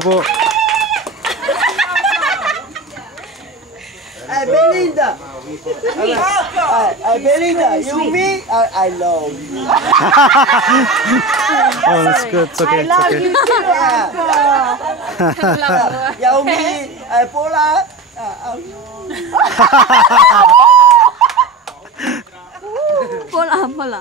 Bravo. Belinda. Belinda, you me, I love you. Oh, that's good. It's okay. I love it's okay. you too. You me, Paula. Paula.